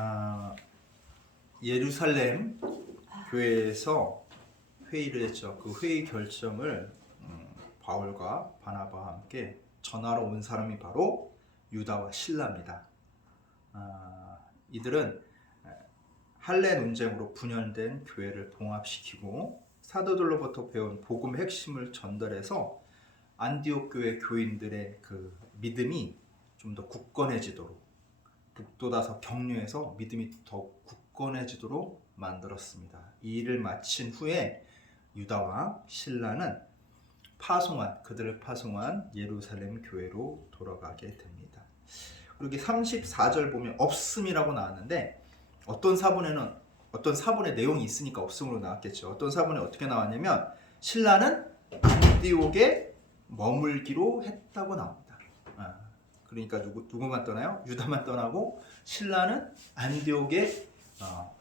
아, 예루살렘 교회에서 회의를 했죠. 그 회의 결정을 바울과 바나바와 함께 전하러 온 사람이 바로 유다와 실라입니다. 이들은 할례 논쟁으로 분열된 교회를 봉합시키고 사도들로부터 배운 복음의 핵심을 전달해서 안디옥 교회 교인들의 그 믿음이 좀 더 굳건해지도록, 북돋아서 격려해서 믿음이 더 굳건해지도록 만들었습니다. 이 일을 마친 후에 유다와 실라는 그들을 파송한 예루살렘 교회로 돌아가게 됩니다. 그리고 34절 보면 없음이라고 나왔는데, 어떤 사본의 내용이 있으니까 없음으로 나왔겠죠. 어떤 사본에 어떻게 나왔냐면, 신라는 안디옥에 머물기로 했다고 나옵니다. 그러니까 누구만 떠나요? 유다만 떠나고 신라는 안디옥에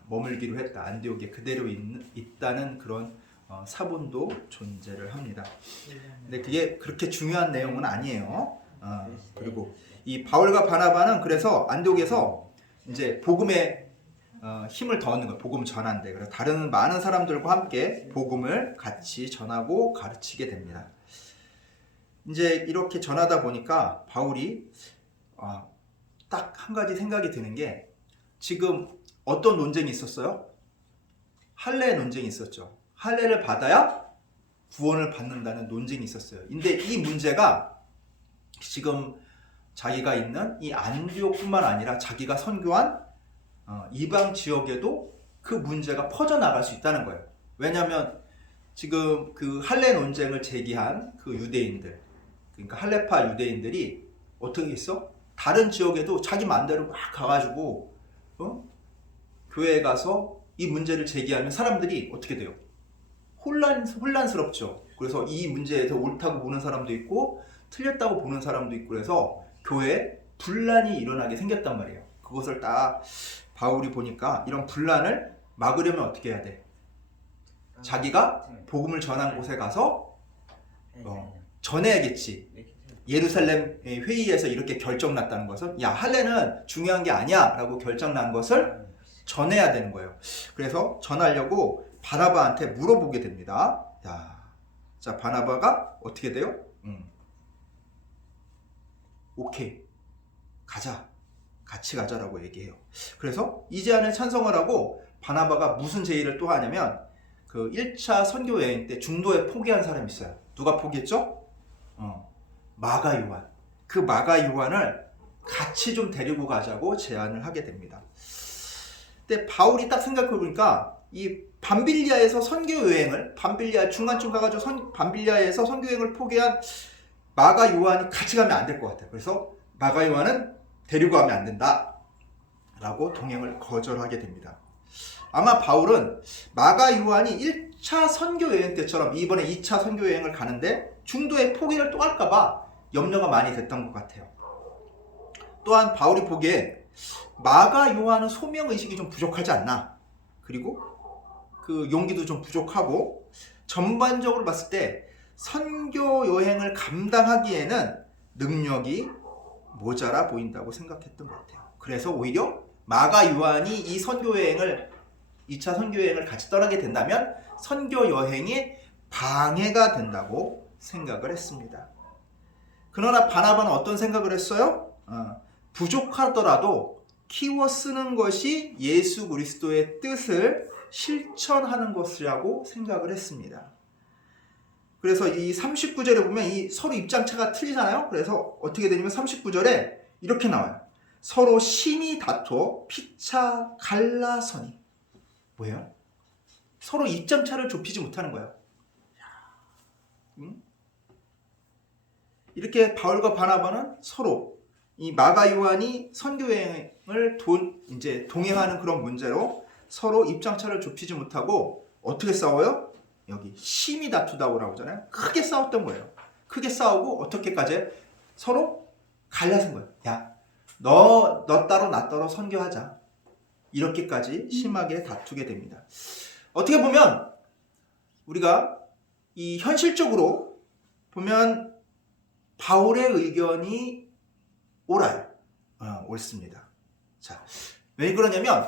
머물기로 했다. 안디옥에 그대로 있다는 그런 사본도 존재를 합니다. 근데 그게 그렇게 중요한 내용은 아니에요. 그리고 이 바울과 바나바는 그래서 안디옥에서 이제 복음에 힘을 더 얻는 거예요. 복음 전한대. 그래서 다른 많은 사람들과 함께 복음을 같이 전하고 가르치게 됩니다. 이제 이렇게 전하다 보니까 바울이 딱 한 가지 생각이 드는 게, 지금 어떤 논쟁이 있었어요? 할례 논쟁이 있었죠. 할례를 받아야 구원을 받는다는 논쟁이 있었어요. 근데 이 문제가 지금 자기가 있는 이 안디옥뿐만 아니라 자기가 선교한 이방 지역에도 그 문제가 퍼져나갈 수 있다는 거예요. 왜냐하면 지금 그 할례 논쟁을 제기한 그 유대인들, 그러니까 할례파 유대인들이 어떻게 했어? 다른 지역에도 자기 마음대로 막 가가지고 교회에 가서 이 문제를 제기하면 사람들이 어떻게 돼요? 혼란스럽죠. 그래서 이 문제에서 옳다고 보는 사람도 있고 틀렸다고 보는 사람도 있고, 그래서 교회에 분란이 일어나게 생겼단 말이에요. 그것을 딱 바울이 보니까 이런 분란을 막으려면 어떻게 해야 돼? 자기가 복음을 전한 곳에 가서 전해야겠지. 예루살렘 회의에서 이렇게 결정났다는 것은, 야, 할례는 중요한 게 아니야 라고 결정난 것을 전해야 되는 거예요. 그래서 전하려고 바나바한테 물어보게 됩니다. 자, 바나바가 어떻게 돼요? 오케이, 가자, 같이 가자라고 얘기해요. 그래서 이 제안에 찬성을 하고, 바나바가 무슨 제의를 또 하냐면, 그 1차 선교 여행 때 중도에 포기한 사람이 있어요. 누가 포기했죠? 마가 요한. 그 마가 요한을 같이 좀 데리고 가자고 제안을 하게 됩니다. 근데 바울이 딱 생각해보니까 이 밤빌리아에서 선교 여행을, 밤빌리아 중간쯤 가가지고 밤빌리아에서 선교 여행을 포기한 마가 요한이 같이 가면 안 될 것 같아요. 그래서 마가 요한은 데리고 가면 안 된다 라고 동행을 거절하게 됩니다. 아마 바울은 마가 요한이 1차 선교 여행 때처럼 이번에 2차 선교 여행을 가는데 중도에 포기를 또 할까봐 염려가 많이 됐던 것 같아요. 또한 바울이 보기에 마가 요한은 소명의식이 좀 부족하지 않나, 그리고 그 용기도 좀 부족하고, 전반적으로 봤을 때 선교 여행을 감당하기에는 능력이 모자라 보인다고 생각했던 것 같아요. 그래서 오히려 마가 요한이 이 선교 여행을, 2차 선교 여행을 같이 떠나게 된다면 선교 여행에 방해가 된다고 생각을 했습니다. 그러나 바나바는 어떤 생각을 했어요? 부족하더라도 키워 쓰는 것이 예수 그리스도의 뜻을 실천하는 것이라고 생각을 했습니다. 그래서 이 39절에 보면 이 서로 입장차가 틀리잖아요. 그래서 어떻게 되냐면 39절에 이렇게 나와요. 서로 심히 다투어 피차 갈라서니. 뭐예요? 서로 입장차를 좁히지 못하는 거예요. 이렇게 바울과 바나바는 서로 이 마가 요한이 선교 여행을 동행하는 그런 문제로 서로 입장차를 좁히지 못하고 어떻게 싸워요? 여기 심히 다투다고 나오잖아요. 크게 싸웠던 거예요. 크게 싸우고 어떻게까지 서로 갈라선 거예요. 야, 너 따로 나 따로 선교하자. 이렇게까지 심하게 다투게 됩니다. 어떻게 보면 우리가 이 현실적으로 보면 바울의 의견이 옳아요. 옳습니다. 자, 왜 그러냐면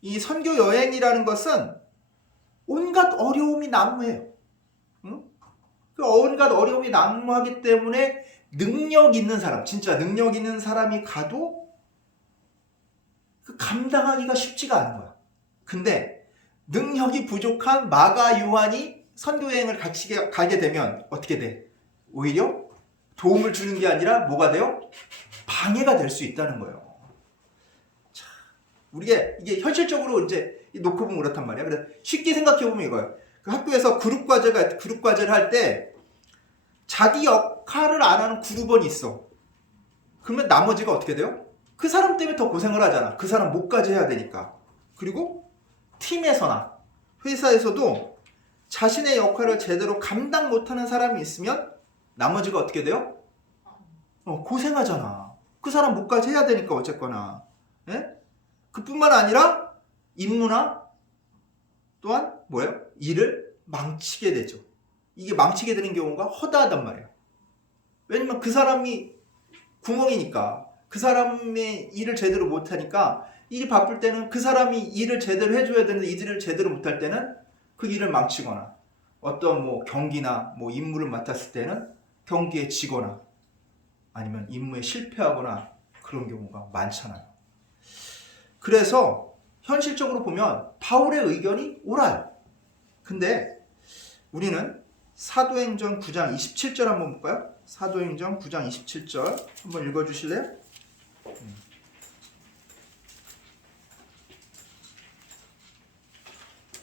이 선교 여행이라는 것은 온갖 어려움이 난무해요. 응? 그 온갖 어려움이 난무하기 때문에 능력 있는 사람, 진짜 능력 있는 사람이 가도 그 감당하기가 쉽지가 않은 거야. 근데 능력이 부족한 마가 요한이 선교여행을 가게 되면 어떻게 돼? 오히려 도움을 주는 게 아니라 뭐가 돼요? 방해가 될 수 있다는 거예요. 자, 우리가 이게 현실적으로 이제 놓고 보면 그렇단 말이야. 그래서 쉽게 생각해 보면 이거예요. 그 학교에서 그룹 과제를 할 때 자기 역할을 안 하는 그룹원이 있어. 그러면 나머지가 어떻게 돼요? 그 사람 때문에 더 고생을 하잖아. 그 사람 목까지 해야 되니까. 그리고 팀에서나 회사에서도 자신의 역할을 제대로 감당 못하는 사람이 있으면 나머지가 어떻게 돼요? 고생하잖아. 그 사람 목까지 해야 되니까 어쨌거나. 예? 그뿐만 아니라 임무나 또한 뭐예요? 일을 망치게 되죠. 이게 망치게 되는 경우가 허다하단 말이에요. 왜냐면 그 사람이 구멍이니까 그 사람의 일을 제대로 못하니까 일이 바쁠 때는 그 사람이 일을 제대로 해줘야 되는데 이 일을 제대로 못할 때는 그 일을 망치거나 어떤 뭐 경기나 뭐 임무를 맡았을 때는 경기에 지거나 아니면 임무에 실패하거나 그런 경우가 많잖아요. 그래서 현실적으로 보면 바울의 의견이 옳아요. 근데 우리는 사도행전 9장 27절 한번 볼까요? 사도행전 9장 27절 한번 읽어주실래요?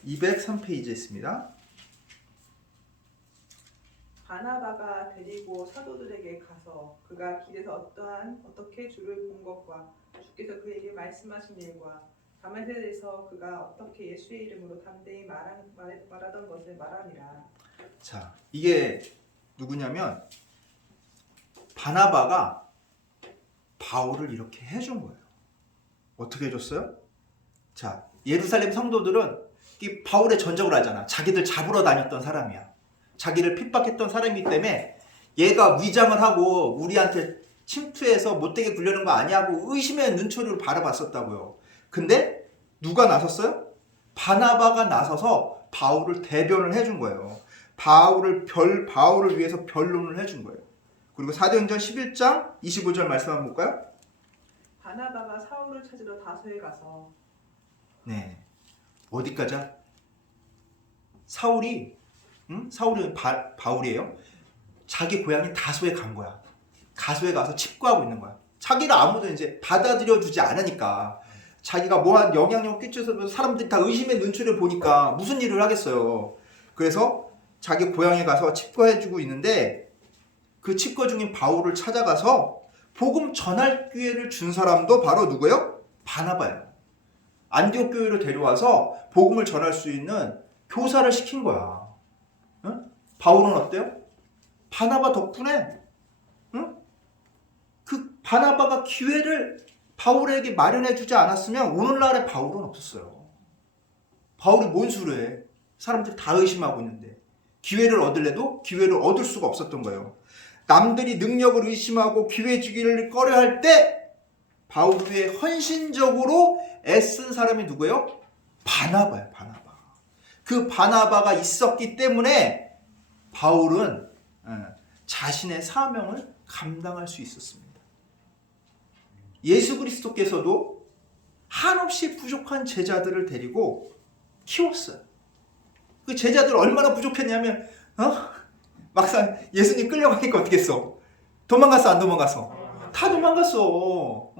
203페이지에 있습니다. 바나바가 데리고 사도들에게 가서 그가 길에서 어떻게 주를 본 것과 주께서 그에게 말씀하신 일과 다메섹에서 그가 어떻게 예수의 이름으로 담대히 말하던 것을 말하니라. 자, 이게 누구냐면 바나바가 바울을 이렇게 해준 거예요. 어떻게 해줬어요? 자, 예루살렘 성도들은 이 바울의 전적을 알잖아. 자기들 잡으러 다녔던 사람이야. 자기를 핍박했던 사람이기 때문에 얘가 위장을 하고 우리한테 침투해서 못되게 굴려는 거 아니냐고 의심의 눈초리로 바라봤었다고요. 근데 누가 나섰어요? 바나바가 나서서 바울을 대변을 해준 거예요. 바울을 위해서 변론을 해준 거예요. 그리고 사도행전 11장 25절 말씀 한번 볼까요? 바나바가 사울을 찾으러 다소에 가서 네. 어디까지? 사울이 바울이에요. 자기 고향인 다소에 간 거야. 다소에 가서 칩구하고 있는 거야. 자기를 아무도 이제 받아들여 주지 않으니까 자기가 뭐한 영향력을 끼쳐서 사람들이 다 의심의 눈초리를 보니까 무슨 일을 하겠어요. 그래서 자기 고향에 가서 칩거해주고 있는데 그 칩거 중인 바울을 찾아가서 복음 전할 기회를 준 사람도 바로 누구예요? 바나바예요. 안디옥 교회로 데려와서 복음을 전할 수 있는 교사를 시킨 거야. 응? 바울은 어때요? 바나바 덕분에 그 바나바가 기회를 바울에게 마련해 주지 않았으면 오늘날의 바울은 없었어요. 바울이 뭔 수를 해? 사람들이 다 의심하고 있는데 기회를 얻으려도 기회를 얻을 수가 없었던 거예요. 남들이 능력을 의심하고 기회 주기를 꺼려할 때 바울 위에 헌신적으로 애쓴 사람이 누구예요? 바나바예요. 바나바. 그 바나바가 있었기 때문에 바울은 자신의 사명을 감당할 수 있었습니다. 예수 그리스도께서도 한없이 부족한 제자들을 데리고 키웠어요. 그 제자들 얼마나 부족했냐면 막상 예수님 끌려가니까 어떻게 했어? 도망갔어? 안 도망갔어? 다 도망갔어.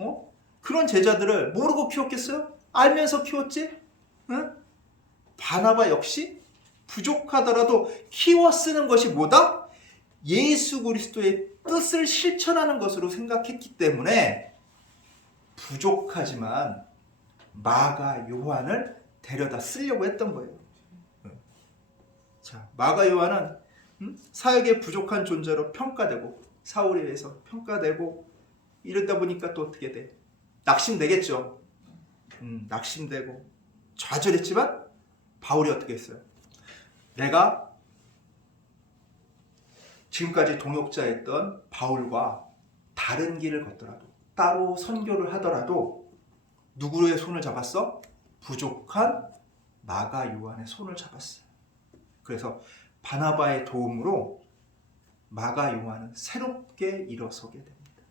그런 제자들을 모르고 키웠겠어요? 알면서 키웠지? 응? 바나바 역시 부족하더라도 키워 쓰는 것이 뭐다? 예수 그리스도의 뜻을 실천하는 것으로 생각했기 때문에 부족하지만 마가 요한을 데려다 쓰려고 했던 거예요. 자, 마가 요한은 사역에 부족한 존재로 평가되고 사울에 의해서 평가되고 이러다 보니까 또 어떻게 돼? 낙심되겠죠. 낙심되고 좌절했지만 바울이 어떻게 했어요? 내가 지금까지 동역자였던 바울과 다른 길을 걷더라도 따로 선교를 하더라도 누구의 손을 잡았어? 부족한 마가 요한의 손을 잡았어요. 그래서 바나바의 도움으로 마가 요한은 새롭게 일어서게 됩니다.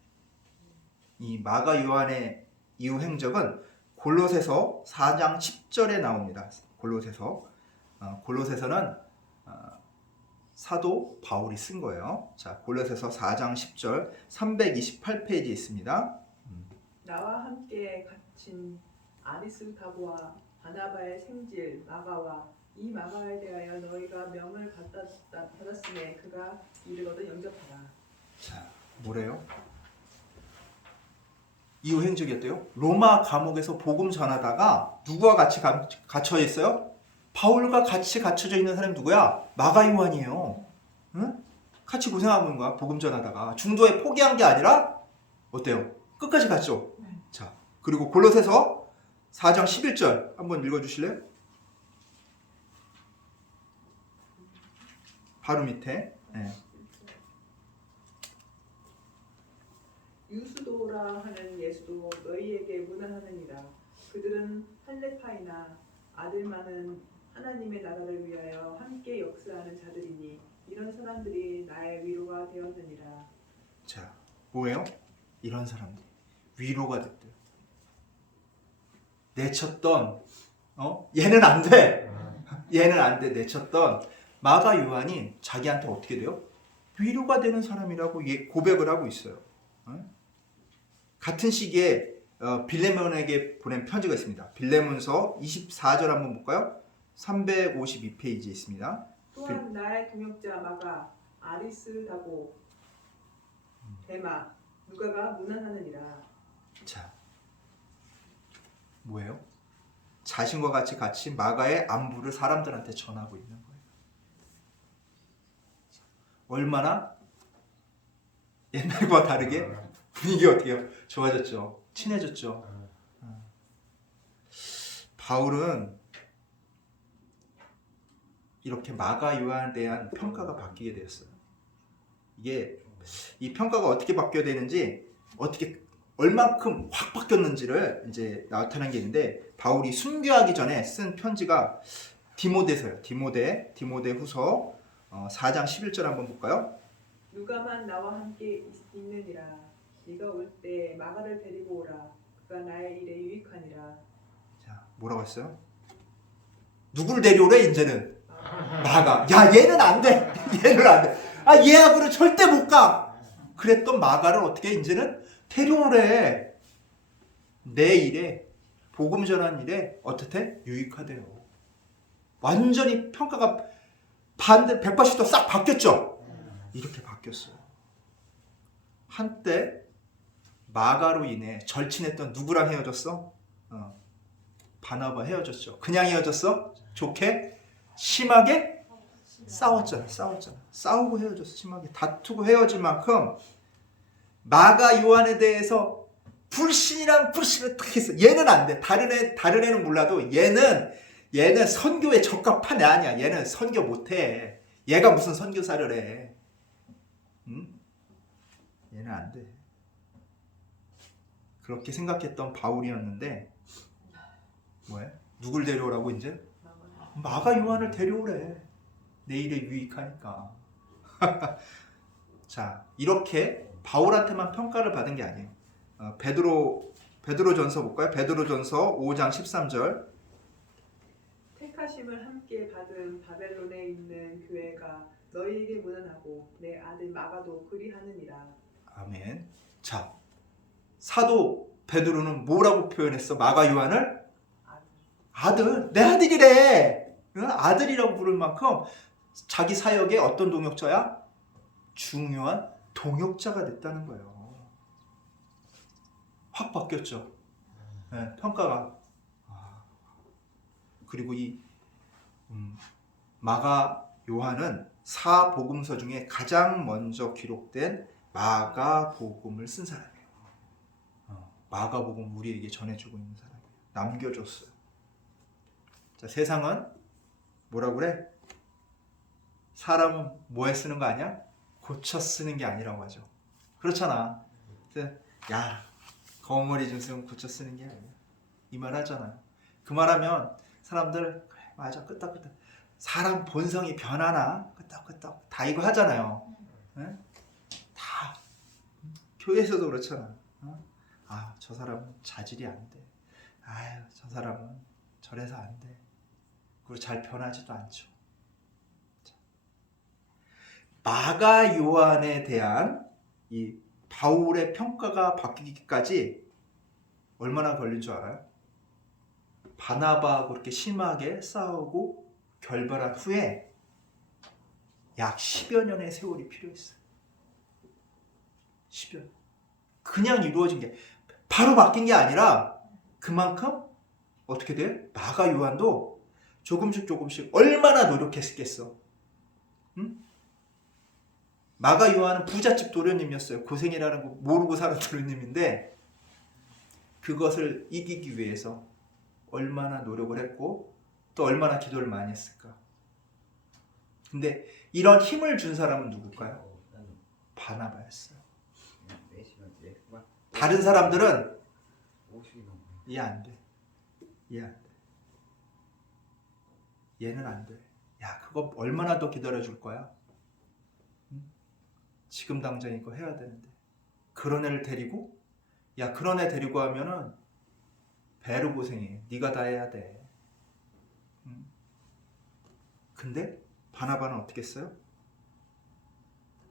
이 마가 요한의 이후 행적은 골로새서 4장 10절에 나옵니다. 골로새서는 사도 바울이 쓴 거예요. 자, 골로새서 4장 10절 328페이지에 있습니다. 나와 함께 갇힌 아리스다고와 바나바의 생질 마가와 이 마가에 대하여 너희가 명을 받았음에 그가 이르거든 영접하라. 자, 뭐래요? 이후 행적이었대요. 로마 감옥에서 복음 전하다가 누구와 같이 갇혀 있어요? 바울과 같이 갇혀져 있는 사람이 누구야? 마가 요한이에요. 응? 같이 고생하고 있는 거야. 복음 전하다가 중도에 포기한 게 아니라 어때요? 끝까지 갔죠. 자, 그리고 골로새서 4장 11절 한번 읽어주실래요? 바로 밑에. 네. 유수도라 하는 예수도 너희에게 문안하느니라. 그들은 할레파이나 아들 많은 하나님의 나라를 위하여 함께 역사하는 자들이니 이런 사람들이 나의 위로가 되었느니라. 자, 뭐예요? 이런 사람들 위로가 됐대요. 내쳤던 얘는 안 돼. 얘는 안 돼. 내쳤던 마가 요한이 자기한테 어떻게 돼요? 위로가 되는 사람이라고 고백을 하고 있어요. 같은 시기에 빌레몬에게 보낸 편지가 있습니다. 빌레몬서 24절 한번 볼까요? 352페이지에 있습니다. 또한 나의 동역자 마가 아리스다고 데마 누가가 문안하느니라. 자, 뭐예요? 자신과 같이 마가의 안부를 사람들한테 전하고 있는 거예요. 얼마나 옛날과 다르게 분위기가 어떻게요? 좋아졌죠. 친해졌죠. 바울은 이렇게 마가 요한에 대한 평가가 바뀌게 되었어요. 이게 이 평가가 어떻게 바뀌어야 되는지, 어떻게 얼만큼 확 바뀌었는지를 이제 나타난 게 있는데, 바울이 순교하기 전에 쓴 편지가 디모데서예요. 디모데후서 4장 11절 한번 볼까요? 누가만 나와 함께 있느니라. 네가 올 때 마가를 데리고 오라. 그가 나의 일에 유익하니라. 자, 뭐라고 했어요? 누구를 데려오래 이제는? 마가. 야, 얘는 안 돼. 얘는 안 돼. 아, 얘하고는 절대 못 가. 그랬던 마가를 어떻게 이제는 데려오래. 내 일에, 복음 전한 일에 어떻게 유익하대요. 완전히 평가가 반대 180도 싹 바뀌었죠. 이렇게 바뀌었어요. 한때 마가로 인해 절친했던 누구랑 헤어졌어? 바나바 헤어졌죠. 그냥 헤어졌어? 좋게? 심하게? 싸웠잖아. 싸우고 헤어졌어. 심하게 다투고 헤어질 만큼 마가 요한에 대해서 불신이란 불신을 딱 했어. 얘는 안 돼. 다른 애는 몰라도 얘는 선교에 적합한 애 아니야. 얘는 선교 못해. 얘가 무슨 선교사를 해. 응? 얘는 안 돼. 그렇게 생각했던 바울이었는데 뭐야? 누굴 데려오라고 이제? 마가 요한을 데려오래. 내 일에 유익하니까. 자, 이렇게 바울한테만 평가를 받은 게 아니에요. 베드로전서 볼까요? 베드로전서 5장 13절. 택하심을 함께 받은 바벨론에 있는 교회가 너희에게 문안하고 내 아들 마가도 그리하느니라. 아멘. 자, 사도 베드로는 뭐라고 표현했어? 마가 요한을? 아들. 내 아들이래. 아들이라고 부를 만큼 자기 사역의 어떤 동역자야? 중요한 동역자가 됐다는 거예요. 확 바뀌었죠. 네, 평가가. 그리고 이 마가 요한은 사복음서 중에 가장 먼저 기록된 마가복음을 쓴 사람이에요. 마가복음 우리에게 전해주고 있는 사람이에요. 남겨줬어요. 자, 세상은 뭐라고 그래? 사람은 뭐에 쓰는 거 아니야? 고쳐 쓰는 게 아니라고 하죠. 그렇잖아. 야, 거머리 좀 쓰면 고쳐 쓰는 게 아니야. 이 말 하잖아요. 그 말하면 사람들 그래, 맞아 끄떡끄떡 사람 본성이 변하나 끄떡끄떡 다 이거 하잖아요. 네? 다 교회에서도 그렇잖아. 아, 저 사람은 자질이 안 돼. 아유, 저 사람은 저래서 안 돼. 그리고 잘 변하지도 않죠. 마가 요한에 대한 이 바울의 평가가 바뀌기까지 얼마나 걸린 줄 알아요? 바나바하고 그렇게 심하게 싸우고 결별한 후에 약 10여 년의 세월이 필요했어요. 10여 년. 그냥 이루어진 게 바로 바뀐 게 아니라 그만큼 어떻게 돼요? 마가 요한도 조금씩 얼마나 노력했겠어. 응? 마가 요한은 부잣집 도련님이었어요. 고생이라는 거 모르고 사는 도련님인데 그것을 이기기 위해서 얼마나 노력을 했고 또 얼마나 기도를 많이 했을까. 근데 이런 힘을 준 사람은 누굴까요? 바나바였어요. 다른 사람들은 이해 안 돼. 이해 안 돼. 얘는 안 돼. 야, 그거 얼마나 더 기다려줄 거야? 응? 지금 당장 이거 해야 되는데. 그런 애를 데리고? 야, 그런 애 데리고 하면은 배로 고생해. 네가 다 해야 돼. 응? 근데 바나바는 어떻게 했어요?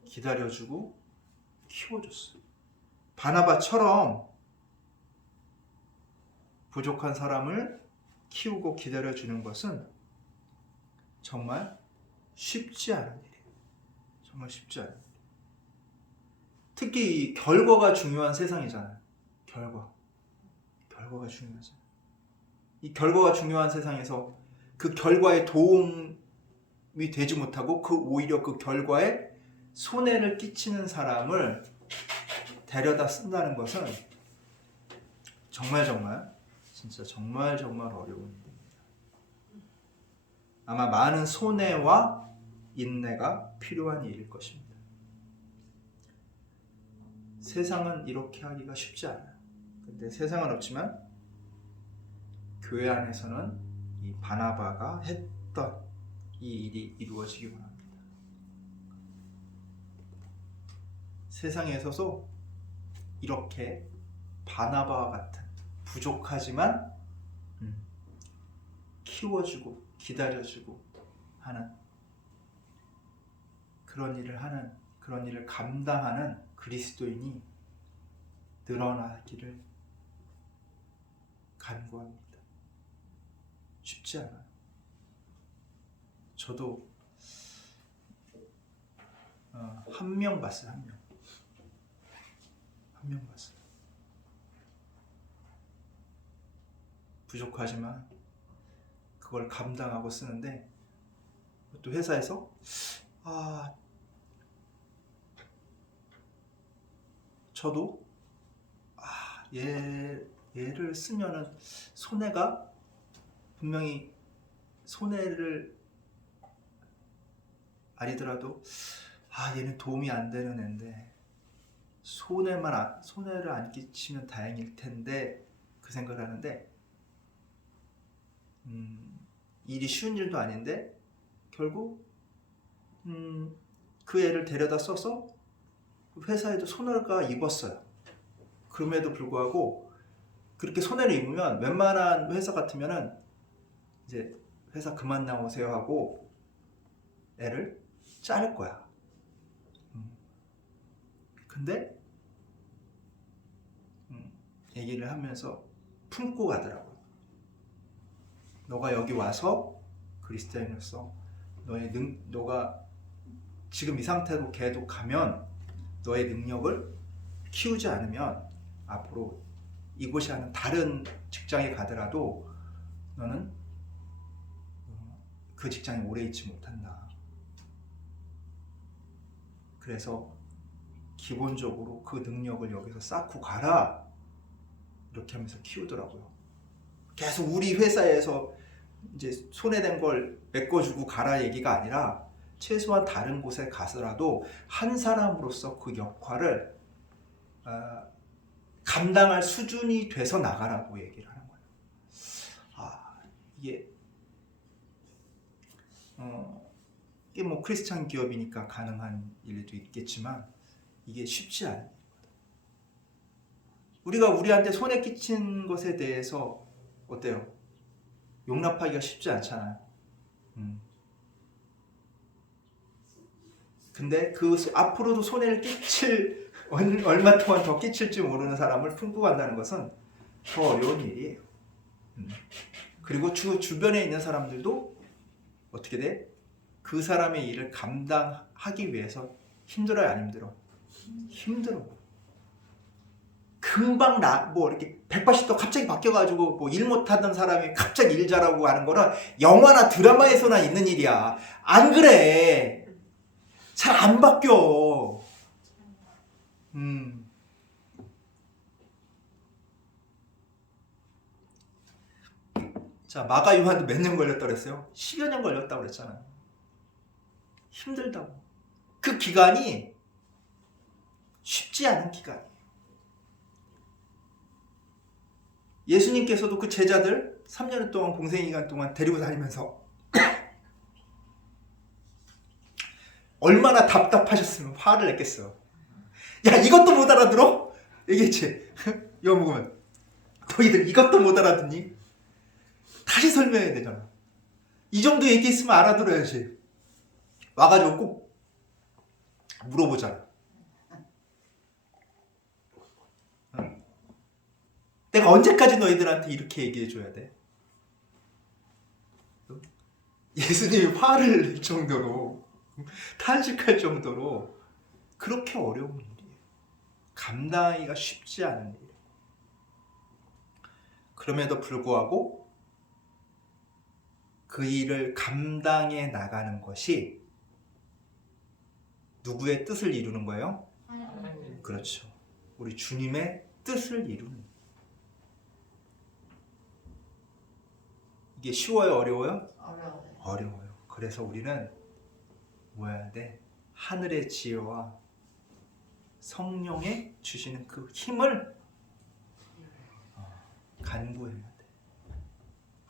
기다려주고 키워줬어요. 바나바처럼 부족한 사람을 키우고 기다려주는 것은 정말 쉽지 않은 일이에요. 정말 쉽지 않은 일이에요. 특히 이 결과가 중요한 세상이잖아요. 결과가 중요하잖아요. 이 결과가 중요한 세상에서 그 결과에 도움이 되지 못하고 오히려 그 결과에 손해를 끼치는 사람을 데려다 쓴다는 것은 정말 진짜 정말 어려운 일입니다. 아마 많은 손해와 인내가 필요한 일일 것입니다. 세상은 이렇게 하기가 쉽지 않아요. 근데 세상은 없지만 교회 안에서는 이 바나바가 했던 이 일이 이루어지기 바랍니다. 세상에서도 이렇게 바나바와 같은 부족하지만 키워주고 기다려주고 하는 그런 일을 감당하는 그리스도인이 늘어나기를 간구합니다. 쉽지 않아요. 저도 한 명 봤어요. 한 명 봤어요. 부족하지만 그걸 감당하고 쓰는데 또 회사에서 저도 얘를 쓰면은 손해가 분명히 손해를 아니더라도 얘는 도움이 안 되는 앤데 손해를 안 끼치면 다행일 텐데 그 생각을 하는데 일이 쉬운 일도 아닌데 결국 그 애를 데려다 써서 회사에도 손해가 입었어요. 그럼에도 불구하고 그렇게 손해를 입으면 웬만한 회사 같으면은 이제 회사 그만 나오세요 하고 애를 자를 거야. 근데 얘기를 하면서 품고 가더라고요. 너가 여기 와서 그리스도인으로서 너가 지금 이 상태로 계속 가면 너의 능력을 키우지 않으면 앞으로 이곳이 아닌 다른 직장에 가더라도 너는 그 직장에 오래 있지 못한다. 그래서 기본적으로 그 능력을 여기서 쌓고 가라. 이렇게 하면서 키우더라고요. 계속 우리 회사에서 이제 손해된 걸 메꿔주고 가라 얘기가 아니라 최소한 다른 곳에 가서라도 한 사람으로서 그 역할을 감당할 수준이 돼서 나가라고 얘기를 하는 거예요. 이게 이게 뭐 크리스찬 기업이니까 가능한 일도 있겠지만 이게 쉽지 않아요. 우리가 우리한테 손해 끼친 것에 대해서 어때요? 용납하기가 쉽지 않잖아요. 근데 그 앞으로도 손해를 끼칠 얼마 동안 더 끼칠지 모르는 사람을 품고 간다는 것은 더 어려운 일이에요. 그리고 주변에 있는 사람들도 어떻게 돼? 그 사람의 일을 감당하기 위해서 힘들어요, 안 힘들어? 힘들어. 금방 뭐 이렇게 180도 갑자기 바뀌어가지고 뭐 일 못하던 사람이 갑자기 일 잘하고 하는 거는 영화나 드라마에서나 있는 일이야. 안 그래. 잘 안 바뀌어. 자, 마가 요한도 몇 년 걸렸다 그랬어요? 10여 년 걸렸다고 그랬잖아요. 힘들다고. 그 기간이 쉽지 않은 기간이에요. 예수님께서도 그 제자들 3년 동안 공생 기간 동안 데리고 다니면서 얼마나 답답하셨으면 화를 냈겠어. 야, 이것도 못 알아들어? 얘기했지. 이거 먹으면 너희들 이것도 못 알아듣니? 다시 설명해야 되잖아. 이 정도 얘기했으면 알아들어야지. 와가지고 꼭 물어보잖아. 내가 언제까지 너희들한테 이렇게 얘기해줘야 돼? 예수님이 화를 낼 정도로, 탄식할 정도로 그렇게 어려운 일이에요. 감당하기가 쉽지 않은 일이에요. 그럼에도 불구하고 그 일을 감당해 나가는 것이 누구의 뜻을 이루는 거예요? 그렇죠. 우리 주님의 뜻을 이루는. 이게 쉬워요? 어려워요? 어려워요. 그래서 우리는 뭐 해야 돼? 하늘의 지혜와 성령의 주시는 그 힘을 간구해야 돼.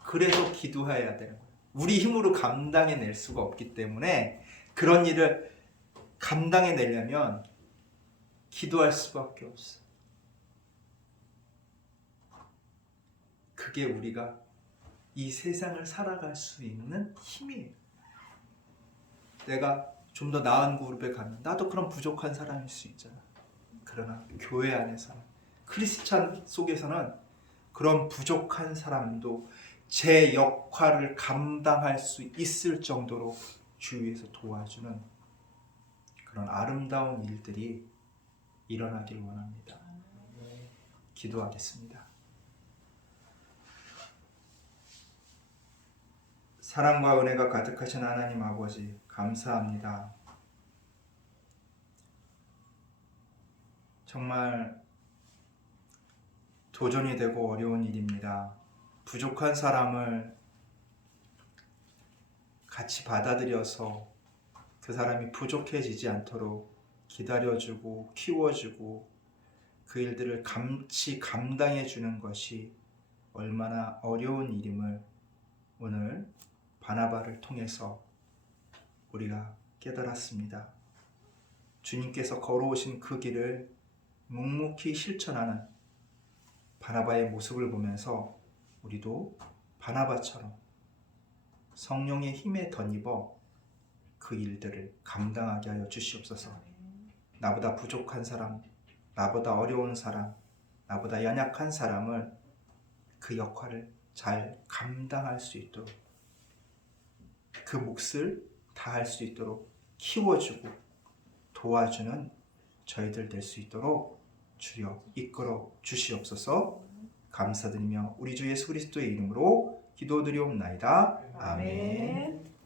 그래서 기도해야 되는 거예요. 우리 힘으로 감당해낼 수가 없기 때문에 그런 일을 감당해내려면 기도할 수밖에 없어. 그게 우리가 이 세상을 살아갈 수 있는 힘이에요. 내가 좀 더 나은 그룹에 가면 나도 그런 부족한 사람일 수 있잖아. 그러나 교회 안에서는, 크리스찬 속에서는 그런 부족한 사람도 제 역할을 감당할 수 있을 정도로 주위에서 도와주는 그런 아름다운 일들이 일어나길 원합니다. 기도하겠습니다. 사랑과 은혜가 가득하신 하나님 아버지, 감사합니다. 정말 도전이 되고 어려운 일입니다. 부족한 사람을 같이 받아들여서 그 사람이 부족해지지 않도록 기다려주고 키워주고 그 일들을 같이 감당해주는 것이 얼마나 어려운 일임을 오늘 바나바를 통해서 우리가 깨달았습니다. 주님께서 걸어오신 그 길을 묵묵히 실천하는 바나바의 모습을 보면서 우리도 바나바처럼 성령의 힘에 덧입어 그 일들을 감당하게 하여 주시옵소서. 나보다 부족한 사람, 나보다 어려운 사람, 나보다 연약한 사람을 그 역할을 잘 감당할 수 있도록, 그 몫을 다할 수 있도록 키워주고 도와주는 저희들 될 수 있도록 주여 이끌어 주시옵소서. 감사드리며 우리 주 예수 그리스도의 이름으로 기도드리옵나이다. 아멘.